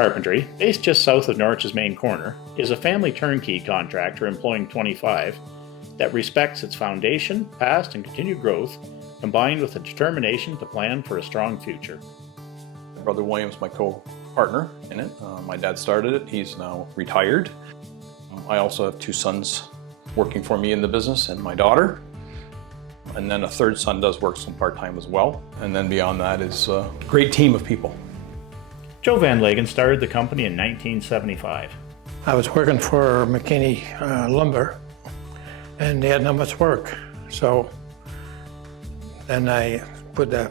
Carpentry, based just south of Norwich's main corner, is a family turnkey contractor employing 25 that respects its foundation, past and continued growth, combined with a determination to plan for a strong future. Brother William's my co-partner in it. My dad started it. He's now retired. I also have two sons working for me in the business and my daughter. And then a third son does work some part-time as well. And then beyond that is a great team of people. Joe Van Lagen started the company in 1975. I was working for McKinney Lumber, and they had not much work. So then I put a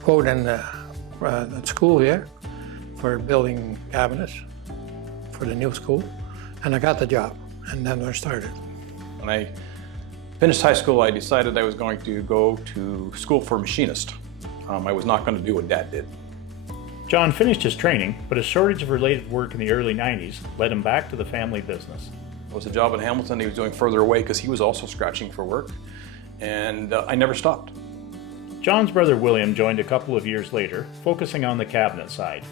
quote in the school here for building cabinets for the new school, and I got the job, and then I started. When I finished high school, I decided I was going to go to school for machinist. I was not going to do what Dad did. John finished his training, but a shortage of related work in the early 90s led him back to the family business. It was a job in Hamilton he was doing further away because he was also scratching for work, and I never stopped. John's brother William joined a couple of years later, focusing on the cabinet side.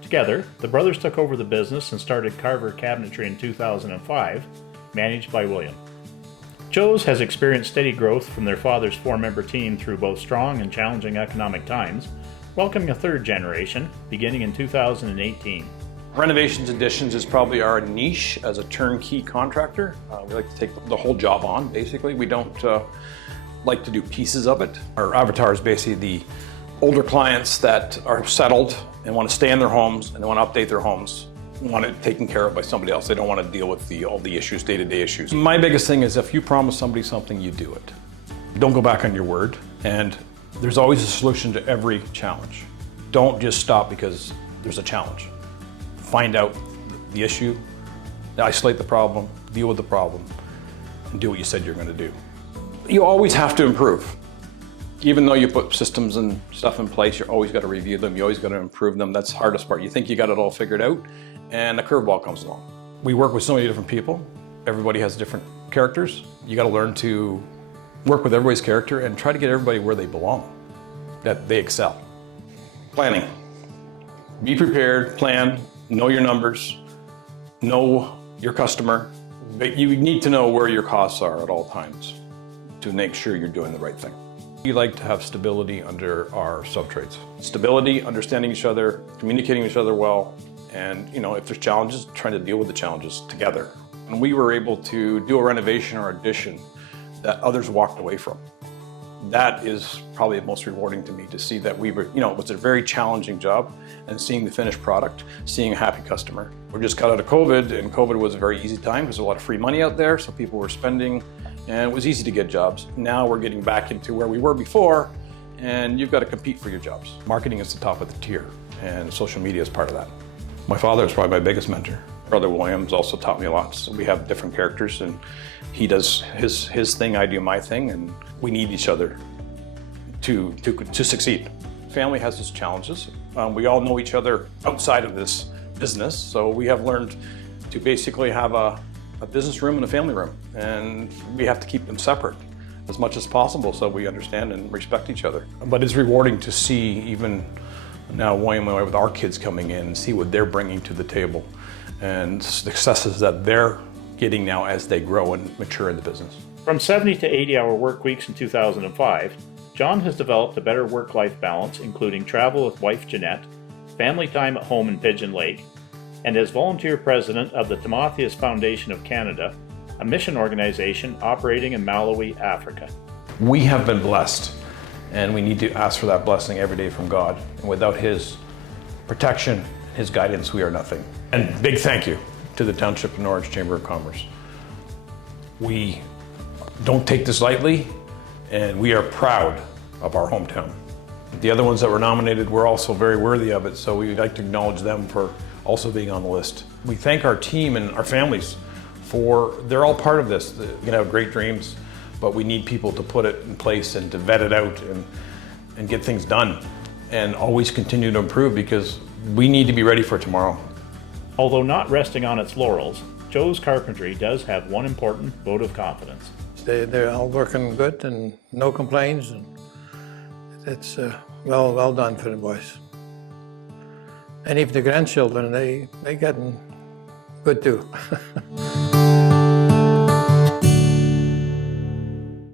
Together, the brothers took over the business and started Carver Cabinetry in 2005, managed by William. Joe's has experienced steady growth from their father's four-member team through both strong and challenging economic times, welcoming a third generation beginning in 2018. Renovations additions is probably our niche as a turnkey contractor. We like to take the whole job on, basically. We don't like to do pieces of it. Our avatar is basically the older clients that are settled and want to stay in their homes and they want to update their homes, want it taken care of by somebody else. They don't want to deal with all the issues, day-to-day issues. My biggest thing is if you promise somebody something, you do it. Don't go back on your word, and there's always a solution to every challenge. Don't just stop because there's a challenge. Find out the issue, isolate the problem, deal with the problem, and do what you said you're going to do. You always have to improve. Even though you put systems and stuff in place, you're always got to review them, you always got to improve them. That's the hardest part. You think you got it all figured out, and a curveball comes along. We work with so many different people. Everybody has different characters. You got to learn to work with everybody's character and try to get everybody where they belong, that they excel. Planning. Be prepared, plan, know your numbers, know your customer, but you need to know where your costs are at all times to make sure you're doing the right thing. We like to have stability under our subtrades. Stability, understanding each other, communicating with each other well, and if there's challenges, trying to deal with the challenges together. And we were able to do a renovation or addition that others walked away from. That is probably the most rewarding to me, to see that we were, it was a very challenging job, and seeing the finished product, seeing a happy customer. We just got out of COVID, and COVID was a very easy time because there's a lot of free money out there, so people were spending, and it was easy to get jobs. Now we're getting back into where we were before, and you've got to compete for your jobs. Marketing is the top of the tier, and social media is part of that. My father is probably my biggest mentor. Brother Williams also taught me a lot. So we have different characters, and he does his thing, I do my thing, and we need each other to succeed. Family has its challenges. We all know each other outside of this business, so we have learned to basically have a business room and a family room, and we have to keep them separate as much as possible so we understand and respect each other. But it's rewarding to see, even now William and I with our kids coming in, and see what they're bringing to the table and successes that they're getting now as they grow and mature in the business. From 70 to 80-hour work weeks in 2005, John has developed a better work-life balance, including travel with wife Jeanette, family time at home in Pigeon Lake, and as volunteer president of the Timotheus Foundation of Canada, a mission organization operating in Malawi, Africa. We have been blessed, and we need to ask for that blessing every day from God. And without His protection, His guidance, we are nothing. And big thank you to the Township of Norwich Chamber of Commerce. We don't take this lightly, and we are proud of our hometown. The other ones that were nominated were also very worthy of it, so we'd like to acknowledge them for also being on the list. We thank our team and our families they're all part of this. You can have great dreams, but we need people to put it in place and to vet it out and get things done, and always continue to improve, because we need to be ready for tomorrow. Although not resting on its laurels, Joe's Carpentry does have one important vote of confidence. They're all working good and no complaints, and it's well done for the boys. And even the grandchildren, they getting good too.